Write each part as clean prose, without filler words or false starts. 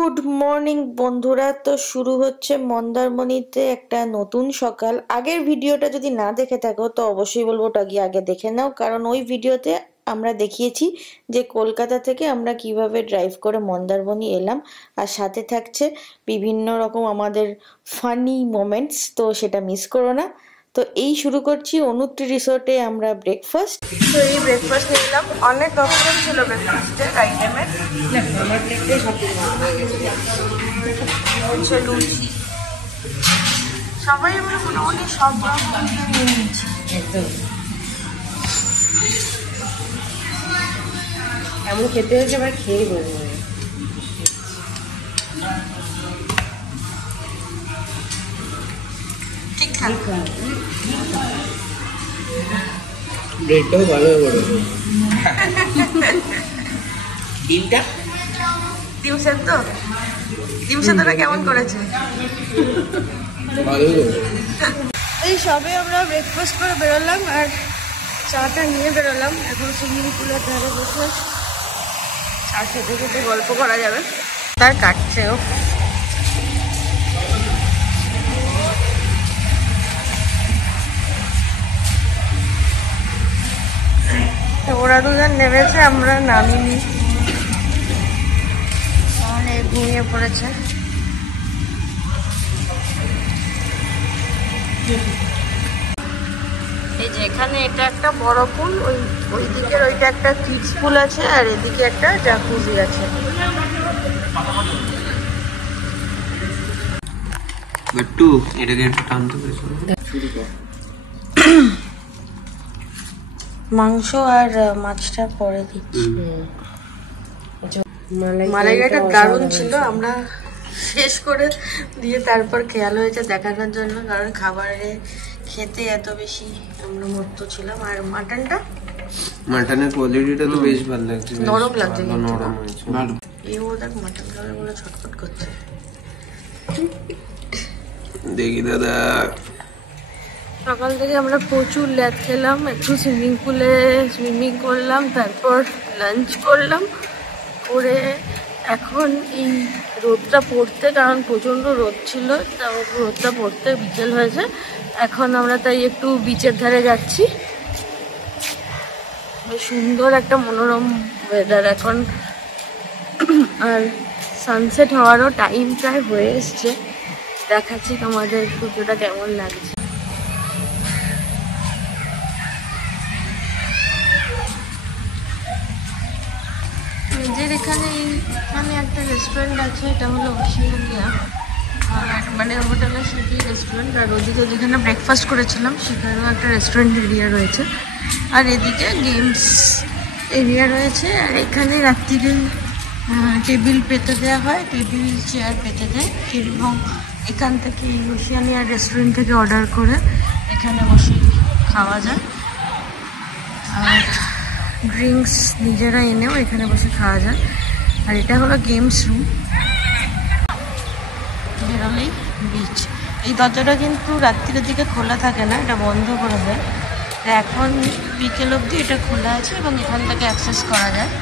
Good morning বন্ধুরা। তো শুরু হচ্ছে মন্দারমণিতে একটা নতুন সকাল। আগের ভিডিওটা যদি না দেখে থাকো তো অবশ্যই বলবো ওটা গিয়ে আগে দেখে নাও, কারণ ওই ভিডিওতে আমরা দেখিয়েছি যে কলকাতা থেকে আমরা কিভাবে ড্রাইভ করে মন্দারমণি এলাম, আর সাথে থাকছে বিভিন্ন রকম আমাদের ফানি মোমেন্টস। তো সেটা মিস করো না। তো এই শুরু করছি অনুত্রি রিসোর্টে আমরা ব্রেকফাস্ট। তো এই ব্রেকফাস্ট নিলাম, অনেক অপশন ছিল ব্রেকফাস্টের আইটেমের। হচ্ছে লুচি, সবাই আমরা মোটামুটি সব রকম নিয়ে নিচ্ছি। এমন খেতে হয়েছে আবার খেয়ে বলবো ঠিকঠাক। ব্রেডটাও ভালো করে ডিমটা ডিম সেদ্ধটা কেমন করেছে? ভালো করে। এই সবে আমরা ব্রেকফাস্ট করে বেরোলাম আর চাটা নিয়ে বেরোলাম। এখন সুইমিং পুলের ধারে বসে চা খেতে খেতে গল্প করা যাবে। তার কাটছে ও। ওরা দুজন নেমেছে, আমরা নামিনি, ঘুমিয়ে পড়েছে। এই যে এখানে এটা একটা বড় পুল, ওই দিকের ওইটা একটা কিডস পুল আছে, আর এদিকে একটা জাকুজি আছে। বাট্টু এটাকে একটু টানতে পেরেছো? মাংস আর মাছটা পরে দিচ্ছি। মালাইকাটা দারুণ ছিল, আমরা শেষ করে দিয়ে তারপর খেয়াল হয়েছে দেখানোর জন্য, কারণ খাবারে খেতে এত বেশি আমরা মত্ত ছিলাম। আর মাটনের কোয়ালিটিটা তো বেশ ভালো লাগছে, নরম লাগছে, নরম হয়েছে ভালো। এই ও দেখ মাটন খাবে বলে ছটফট করছে। দেখি দাদা, সকাল থেকে আমরা প্রচুর ল্যাদ খেলাম, একটু সুইমিং পুলে সুইমিং করলাম, তারপর লাঞ্চ করলাম, করে এখন এই রোদটা পড়তে, কারণ প্রচণ্ড রোদ ছিল, তারপর রোদটা পড়তে বিকেল হয়েছে। এখন আমরা তাই একটু বিচের ধারে যাচ্ছি। সুন্দর একটা মনোরম ওয়েদার এখন, আর সানসেট হওয়ারও টাইম প্রায় হয়ে এসছে। দেখাচ্ছি তোমাদের পুজোটা কেমন লাগছে। নিজের এখানে একটা রেস্টুরেন্ট আছে, এটা হলো ওশিয়ানিয়া, আর মানে হোটেলের সাথে রেস্টুরেন্ট। আর ওদিকে যেখানে ব্রেকফাস্ট করেছিলাম সেখানেও একটা রেস্টুরেন্ট এরিয়া রয়েছে, আর এদিকে গেমস এরিয়া রয়েছে। আর এখানে রাত্রিরে টেবিল পেতে দেওয়া হয়, টেবিল চেয়ার পেতে দেয়, এবং এখান থেকে ওশিয়ানিয়া রেস্টুরেন্ট থেকে অর্ডার করে এখানে বসে খাওয়া যায়। আর ড্রিঙ্কস নিজেরা এনেও এখানে বসে খাওয়া যায়। আর এটা হলো গেমস রুম, বেরোলেই বিচ। এই দরজাটা কিন্তু রাত্রির দিকে খোলা থাকে না, এটা বন্ধ করে দেয়। এখন বিকেল অবধি এটা খোলা আছে এবং এখান থেকে অ্যাক্সেস করা যায়।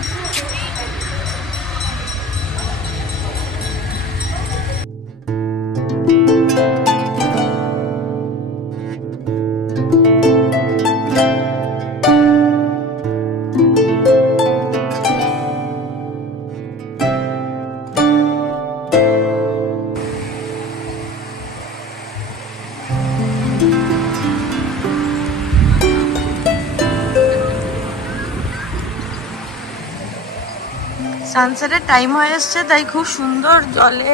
সানসেটের টাইম হয়ে এসছে, তাই খুব সুন্দর জলে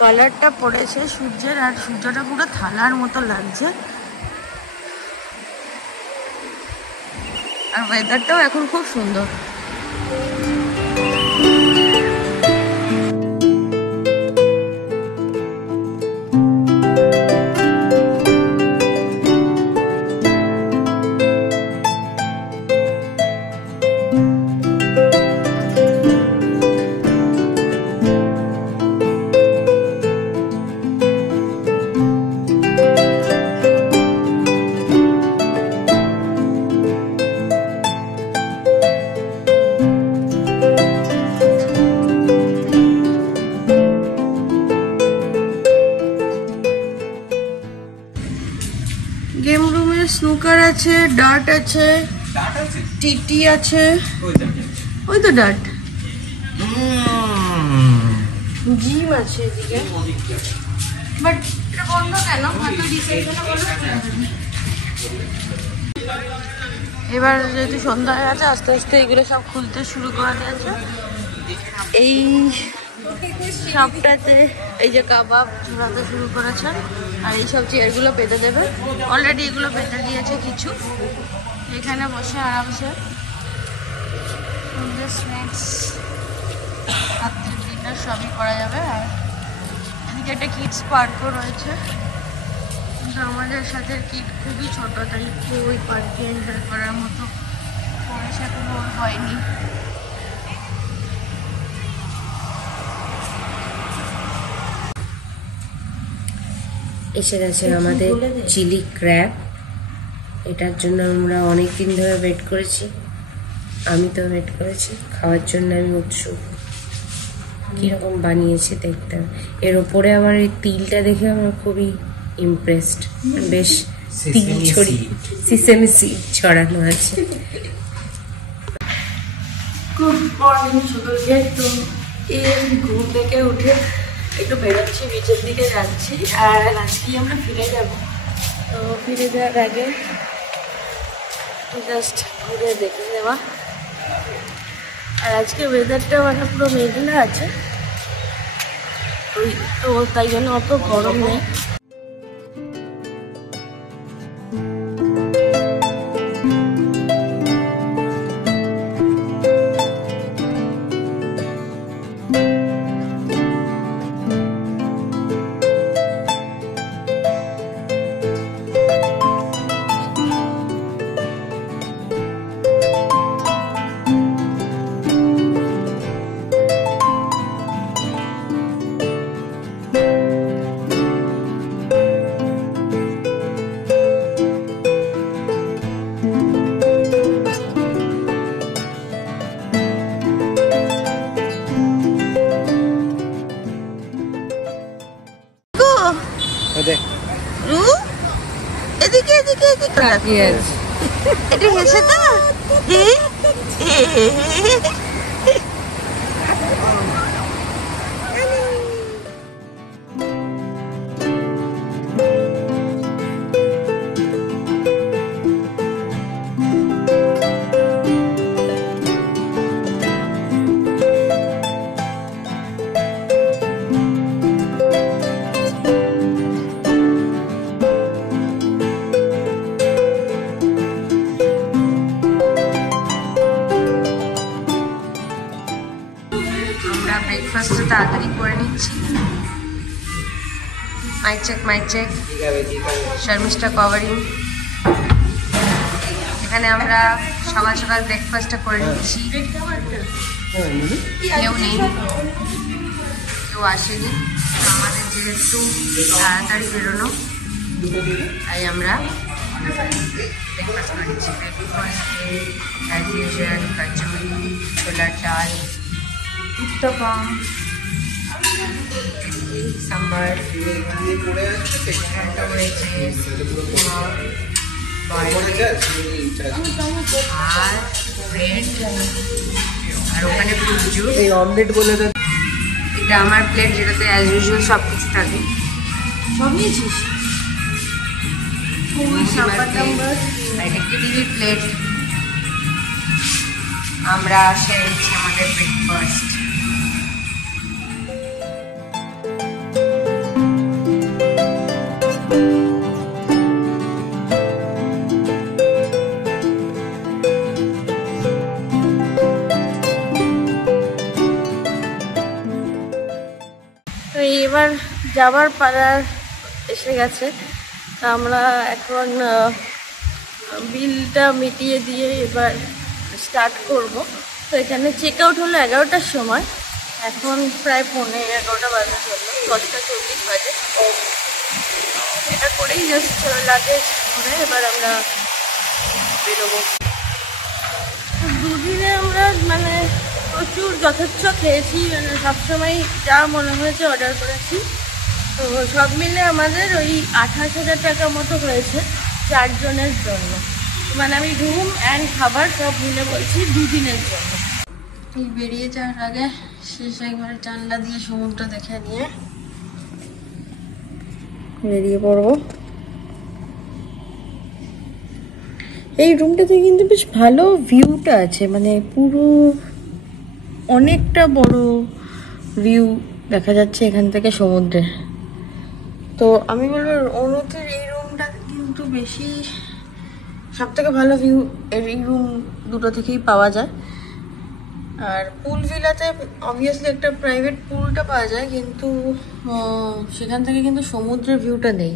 কালারটা পড়েছে সূর্যের, আর সূর্যটা পুরো থালার মতো লাগছে। আর ওয়েদারটাও এখন খুব সুন্দর। আছে, ডার্ট আছে, টিটি আছে, ওই তো ডার্ট, জিম আছে এদিকে। বাট এটা বন্ধ কেন? হয়তো রিসেপশনে বলো। এবার যেহেতু সন্ধ্যা হয়ে গেছে, আস্তে আস্তে এগুলো সব খুলতে শুরু করা দিয়েছে। এই সবটাতে এই যে কাবাব ঝোলাতে শুরু করেছে, আর এই সব চেয়ারগুলো পেতে দেবে। অলরেডি এগুলো পেতে দিয়েছে কিছু। এখানে বসে আরামসে স্ন্যাক্স, রাত্রে ডিনার সবই করা যাবে। আর এদিকে একটা কিডস পার্কও রয়েছে, কিন্তু আমাদের সাথে কিড খুবই ছোট, তাই একটু ওই পার্কে এনজয় করার মতো পয়সা কোনো হয়নি। এসে গেছে আমাদের চিলি ক্র্যাব। এটার জন্য আমরা অনেক দিন ধরে ওয়েট করেছি, আমি তো ওয়েট করেছি, খাওয়ার জন্য আমি উৎসুক। কীরকম বানিয়েছে দেখতে হবে। এর ওপরে আমার এই তিলটা দেখে আমার খুবই ইমপ্রেসড, বেশ তিল সিসেমি সিড ছড়ানো আছে। গুড মর্নিং সকলকে। তো এই ঘুম থেকে উঠে একটু বেরোচ্ছি, বিচের দিকে যাচ্ছি, আর আজকেই আমরা ফিরে যাব। তো ফিরে যাওয়ার আগে জাস্ট ঘুরে দেখে নেওয়া। আর আজকে ওয়েদারটা মানে পুরো মেঘলা আছে, তো তাই জন্য অত গরম নেই। এদিকে এদিকে এদিকে এটা হেসে তো। ব্রেকফাস্টটা তাড়াতাড়ি করে নিচ্ছি। Mike check, Sharmishtha covering. এখানে আমরা সকাল সকাল ব্রেকফাস্টটা করে নিচ্ছি। কেউ নেই, কেউ আসেনি, আমাদের যেহেতু তাড়াতাড়ি বেরোনো, তাই আমরা ব্রেকফাস্ট করে নিচ্ছি। ব্রেকফাস্টে অ্যাজ ইউজুয়াল কচুরি, ছোলার ডাল, উত্তপম, সাম্বার, আর ব্রেড, আর ওখানে ফ্রুট জুস। এই অমলেট বলে দেন। এটা আমার প্লেট, যেটাতে অ্যাজ ইউজুয়াল সব কিছু থাকে। সব নিয়েছিস? একটা টিভি প্লেট। আমরা সেরে নিচ্ছি আমাদের ব্রেকফাস্ট। তো এবার যাবার পাড়ার এসে গেছে, তা আমরা এখন বিলটা মিটিয়ে দিয়ে এবার স্টার্ট করব। তো এখানে চেক আউট হলো 11টার সময়, এখন প্রায় 11:15 বাজে চললো, 10:40 বাজে। এটা করেই জাস্ট লাগেজ ধরে এবার আমরা বেরোবো। দুদিনে আমরা মানে প্রচুর যথেচ্ছ খেয়েছি, মানে সবসময় যা মনে হয়েছে অর্ডার করেছি। তো সব মিলে আমাদের ওই 28,000 টাকা মতো হয়েছে 4 জনের জন্য। মানে আমি রুম অ্যান্ড খাবার সব মিলে বলছি 2 দিনের জন্য। এই বেরিয়ে যাওয়ার আগে শেষ একবার জানলা দিয়ে সমুদ্র দেখে নিয়ে বেরিয়ে পড়বো। এই রুমটাতে কিন্তু বেশ ভালো ভিউটা আছে, মানে পুরো অনেকটা বড় ভিউ দেখা যাচ্ছে এখান থেকে সমুদ্রে। তো আমি বলবো অনুতের এই রুমটা কিন্তু বেশি সব থেকে ভালো ভিউ এই রুম দুটো থেকেই পাওয়া যায়। আর পুল ভিলাতে অবভিয়াসলি একটা প্রাইভেট পুলটা পাওয়া যায়, কিন্তু সেখান থেকে কিন্তু সমুদ্রের ভিউটা নেই।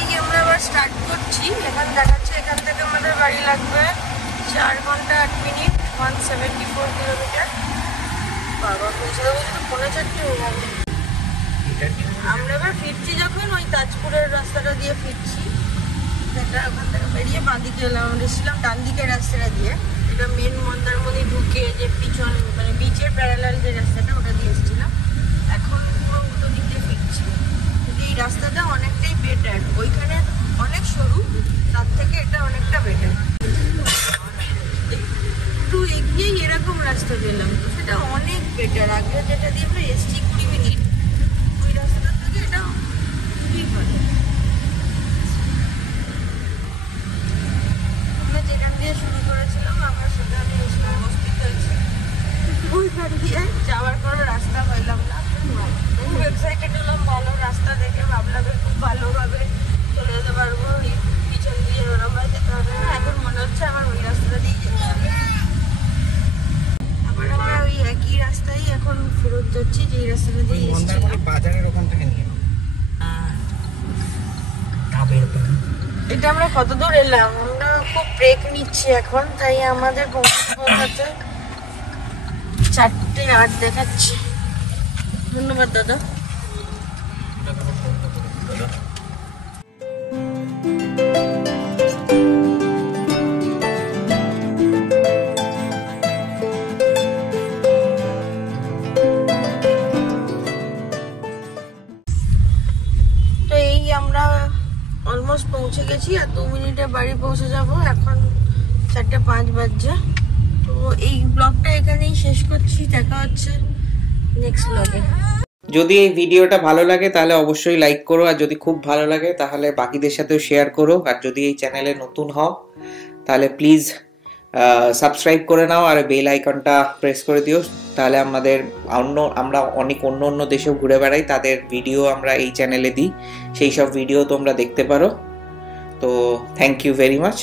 এই আমরা আবার স্টার্ট করছি। এখান দেখাচ্ছে এখান থেকে আমাদের গাড়ি লাগবে 4 ঘন্টা 8 মিনিট, 174 কিলোমিটার। বাবা পৌঁছে দেবো তো 4:30 হয়ে যাবে। আমরা এবার ফিরছি যখন ওই তাজপুরের রাস্তাটা দিয়ে ফিরছি, সেটা ওখান থেকে বেরিয়ে বাঁদিকে এলাম। আমরা এসেছিলাম ডান দিকের রাস্তাটা দিয়ে, এটা মেন মন্দারমণি ঢুকে যে পিছন মানে বিচের প্যারালাল যে রাস্তাটা ওটা দিয়ে এসেছিলাম। এখন পুরো উল্টো দিক দিয়ে ফিরছি, কিন্তু এই রাস্তাটা অনেকটাই বেটার। ওইখানে অনেক সরু, তার থেকে এটা অনেকটা বেটার। একটু এগিয়েই এরকম রাস্তা পেলাম, সেটা অনেক বেটার। আগে যেটা দিয়ে আমরা এসছি 20 মিনিট, ওই রাস্তাটার থেকে এটা খুবই ভালো। আমরা যেখান দিয়ে শুরু করেছিলাম আমরা সেখানে এসে উপস্থিত হয়েছি। ওইখান দিয়ে যাওয়ার কোনো রাস্তা পাইলাম না। খুব এক্সাইটেড হলাম ভালো রাস্তা দেখে, ভাবলাম খুব ভালোভাবে চলে যেতে পারবো। পিছন দিয়ে ওরমভাবে যেতে হবে না, এখন মনে হচ্ছে আমার ওই রাস্তাটা দিয়ে যেতে হবে। আবার আমরা ওই একই রাস্তায় এখন ফেরত যাচ্ছি, যেই রাস্তাটা দিয়ে এসেছিলাম। বাজারের ওখান থেকে নিয়ে এটা আমরা কত দূর এলাম? আমরা খুব ব্রেক নিচ্ছি এখন, তাই আমাদের পৌঁছাতে 4:08 দেখাচ্ছে। ধন্যবাদ দাদা। তো এই আমরা অলমোস্ট পৌঁছে গেছি, আর 2 মিনিটে বাড়ি পৌঁছে যাব। এখন 4:05 বাজছে। তো এই ব্লগটা এখানেই শেষ করছি, দেখা হচ্ছে নেক্সট ব্লগে। যদি এই ভিডিওটা ভালো লাগে তাহলে অবশ্যই লাইক করো, আর যদি খুব ভালো লাগে তাহলে বাকিদের সাথেও শেয়ার করো। আর যদি এই চ্যানেলে নতুন হও তাহলে প্লিজ সাবস্ক্রাইব করে নাও আর বেল আইকনটা প্রেস করে দিও। তাহলে আমরা অনেক অন্য দেশেও ঘুরে বেড়াই, তাদের ভিডিও আমরা এই চ্যানেলে দিই, সেই সব ভিডিও তোমরা দেখতে পারো। তো থ্যাংক ইউ ভেরি মাচ।